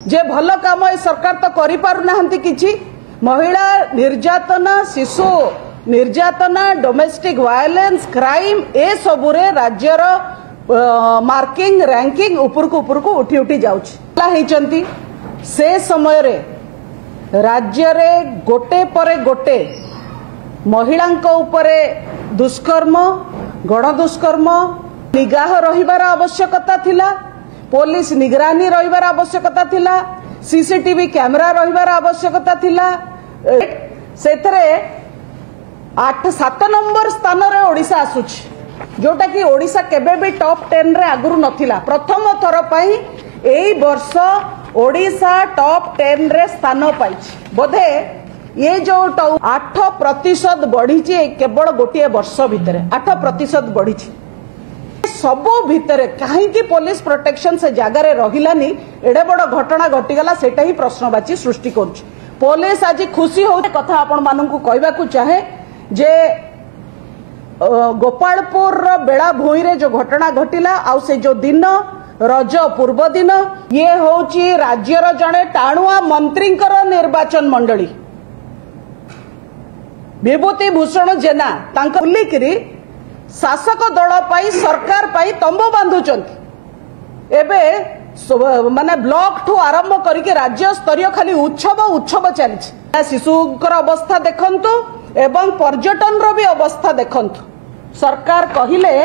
जे भल काम ए सरकार तो करि पारु नाहंती किछि। महिला निर्यातना, शिशु निर्यातना, डोमेस्टिक वायलेंस, क्राइम ए सबुरे राज्यर मार्किंग रैंकिंग उपरकू उठी उठी जाउछि। से समय रे राज्य रे गोटे परे गोटे महिलांको उपरे दुष्कर्म, गण दुष्कर्म निगाह रहिबार आवश्यकता थिला, पुलिस निगरानी रहिबार आवश्यकता थिला, सीसीटीवी कैमरा रहिबार आवश्यकता थिला। सेथरे 8-7 नंबर स्थान रे ओडिशा आसुछि, जोटा कि ओडिशा केबे भी टॉप 10 रे आगुरु नथिला। प्रथम थर पई एई वर्ष ओडिशा टॉप 10 रे स्थान पाइछि। बोधे ये जो 8% बढ़ी केवल गोटे वर्ष भितर 8% बढ़ी। सबु भितर कहीं पुलिस प्रोटेक्शन से जगार रहिलानी, एडे बड़ घटना घटीगला, सेटा ही प्रश्नवाची सृष्टि करुछि। पुलिस आज खुशी हो कथा आपण मानकु कहबाकू चाहे जे गोपालपुर बेला भूई रे जो घटना घटिला आउ से जो दिन रज पूर्व दिन ये होची राज्यर जड़े टाणुआ मंत्री निर्वाचन मंडली विभूति भूषण जेना तांका बुलिकिरी शासक दल पाई सरकार पाई तंबू बांधुचंती। एबे माने ब्लॉक ठू आरंभ करके राज्य स्तरीय खाली उत्सव चली। शिशुकर अवस्था देखंतु एवं पर्यटन रो भी अवस्था देखंतु। सरकार कहिले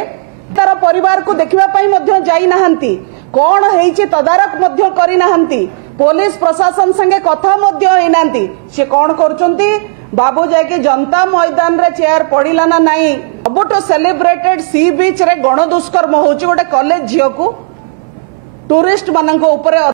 तार परिवार को देखिबा पई मध्य जाई नाहंती, कोन हेइछि तदारक मध्य करि नाहंती, पुलिस प्रशासन संगे कथा मध्य होई नाहंती। से कोन करचंती, बाबू जाके जनता मैदान रे चेयर पड़िला ना नहीं। सबुठो सेलिब्रेटेड सी बीच रे गण दुष्कर्म होची, गोटे कॉलेज झियो को टूरिस्ट मानक ऊपर